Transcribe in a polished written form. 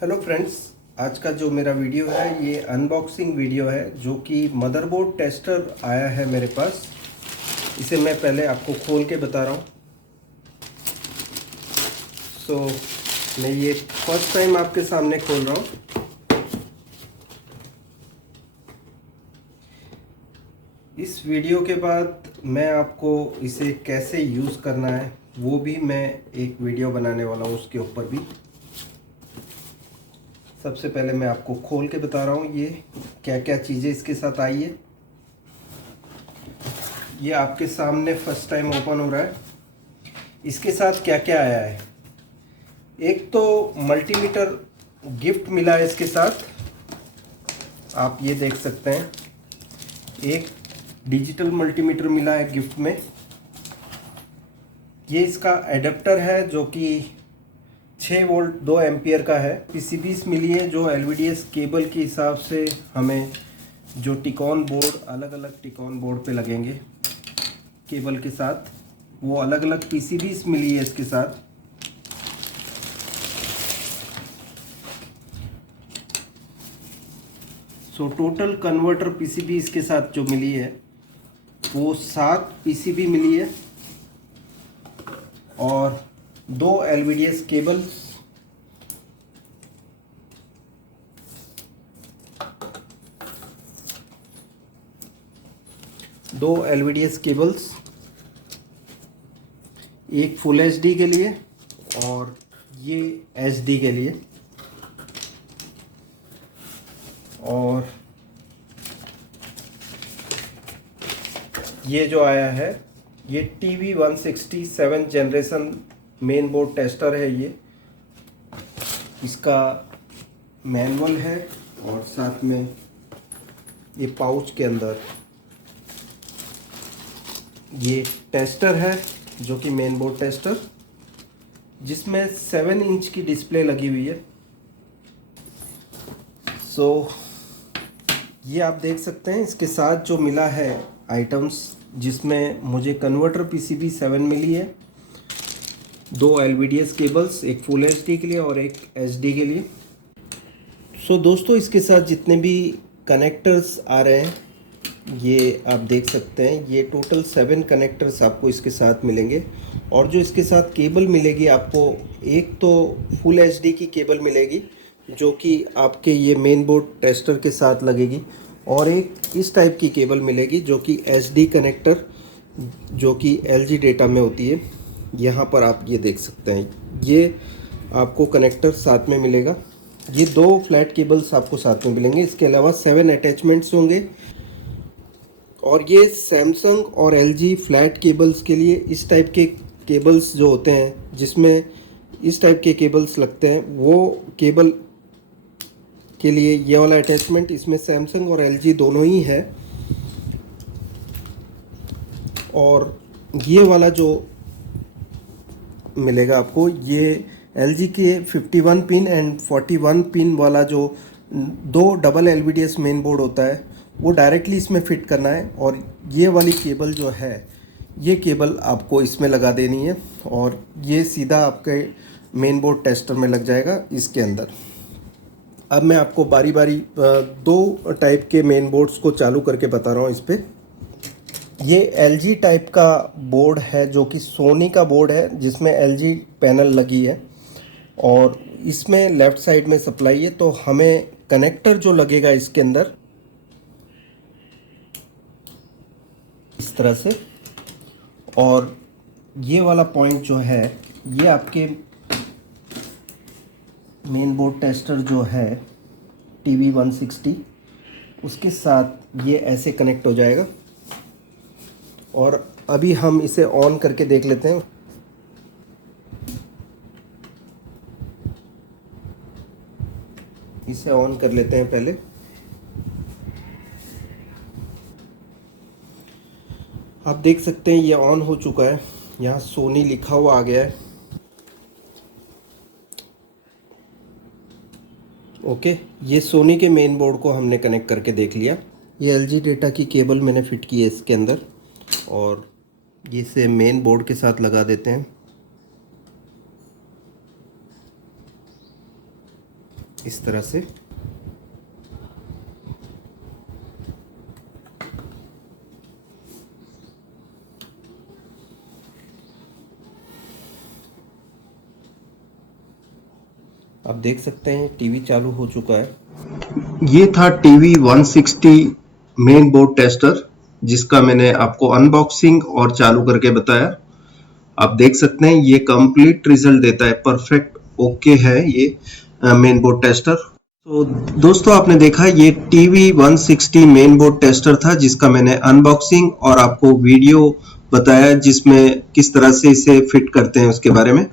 Hello friends, आज का जो मेरा वीडियो है ये अनबॉक्सिंग वीडियो है जो कि मदरबोर्ड टेस्टर आया है मेरे पास। इसे मैं पहले आपको खोल के बता रहा हूँ। सो मैं ये फर्स्ट टाइम आपके सामने खोल रहा हूँ। इस वीडियो के बाद मैं आपको इसे कैसे यूज़ करना है वो भी मैं एक वीडियो बनाने वाला हूँ, उसके ऊपर भी। सबसे पहले मैं आपको खोल के बता रहा हूँ ये क्या क्या चीज़ें इसके साथ आई है। ये आपके सामने फर्स्ट टाइम ओपन हो रहा है। इसके साथ क्या क्या आया है, एक तो मल्टीमीटर गिफ्ट मिला है इसके साथ, आप ये देख सकते हैं। एक डिजिटल मल्टीमीटर मिला है गिफ्ट में। ये इसका एडेप्टर है जो कि 6 वोल्ट 2 एम्पियर का है। पीसीबीज मिली है जो एलवीडीएस केबल के हिसाब से हमें जो टिकॉन बोर्ड, अलग अलग टिकॉन बोर्ड पे लगेंगे केबल के साथ, वो अलग अलग पीसीबीज मिली है इसके साथ। सो टोटल कन्वर्टर पीसीबी इसके साथ जो मिली है वो 7 पीसीबी मिली है और 2 एलवीडीएस केबल्स, एक फुल एचडी के लिए और ये एचडी के लिए। और ये जो आया है ये TV 167 generation main board tester है। ये इसका मैनुअल है और साथ में ये पाउच के अंदर ये टेस्टर है जो कि मेन बोर्ड टेस्टर, जिसमें 7 इंच की डिस्प्ले लगी हुई है। सो ये आप देख सकते हैं इसके साथ जो मिला है आइटम्स, जिसमें मुझे कन्वर्टर पीसीबी 7 मिली है, 2 एलवीडीएस केबल्स, एक फुल एचडी के लिए और एक एचडी के लिए। सो दोस्तों, इसके साथ जितने भी कनेक्टर्स आ रहे हैं ये आप देख सकते हैं। ये टोटल 7 कनेक्टर्स आपको इसके साथ मिलेंगे। और जो इसके साथ केबल मिलेगी आपको, एक तो फुल एचडी की केबल मिलेगी जो कि आपके ये मेन बोर्ड टेस्टर के साथ लगेगी, और एक इस टाइप की केबल मिलेगी जो कि एचडी कनेक्टर, जो कि एलजी डेटा में होती है। यहाँ पर आप ये देख सकते हैं, ये आपको कनेक्टर साथ में मिलेगा। ये 2 फ्लैट केबल्स आपको साथ में मिलेंगे। इसके अलावा 7 अटैचमेंट्स होंगे। और ये सैमसंग और एलजी फ्लैट केबल्स के लिए इस टाइप के केबल्स जो होते हैं, जिसमें इस टाइप के केबल्स लगते हैं, वो केबल के लिए ये वाला अटैचमेंट इसमें सैमसंग और एलजी दोनों ही है। और ये वाला जो मिलेगा आपको, ये एलजी के 51 पिन एंड 41 पिन वाला जो 2 डबल एलवीडीएस मेन बोर्ड होता है, वो डायरेक्टली इसमें फिट करना है। और ये वाली केबल जो है, ये केबल आपको इसमें लगा देनी है और ये सीधा आपके मेन बोर्ड टेस्टर में लग जाएगा इसके अंदर। अब मैं आपको बारी बारी 2 टाइप के मेन बोर्ड्स को चालू करके बता रहा हूँ इस पर। ये एलजी टाइप का बोर्ड है जो कि सोनी का बोर्ड है, जिसमें एलजी पैनल लगी है और इसमें लेफ़्ट साइड में सप्लाई है। तो हमें कनेक्टर जो लगेगा इसके अंदर इस तरह से, और ये वाला पॉइंट जो है ये आपके मेन बोर्ड टेस्टर जो है टीवी 160, उसके साथ ये ऐसे कनेक्ट हो जाएगा। और अभी हम इसे ऑन करके देख लेते हैं। इसे ऑन कर लेते हैं पहले। आप देख सकते हैं ये ऑन हो चुका है, यहाँ सोनी लिखा हुआ आ गया है। ओके, ये सोनी के मेन बोर्ड को हमने कनेक्ट करके देख लिया। ये एलजी डेटा की केबल मैंने फिट की है इसके अंदर, और ये इसे मेन बोर्ड के साथ लगा देते हैं। इस तरह से। आप देख सकते हैं टीवी चालू हो चुका है। ये था टीवी 160 मेन बोर्ड टेस्टर, जिसका मैंने आपको अनबॉक्सिंग और चालू करके बताया। आप देख सकते हैं ये कंप्लीट रिजल्ट देता है, परफेक्ट ओके है ये मेन बोर्ड टेस्टर। तो दोस्तों आपने देखा ये टीवी 160 मेन बोर्ड टेस्टर था, जिसका मैंने अनबॉक्सिंग और आपको वीडियो बताया जिसमें किस तरह से इसे फिट करते हैं उसके बारे में।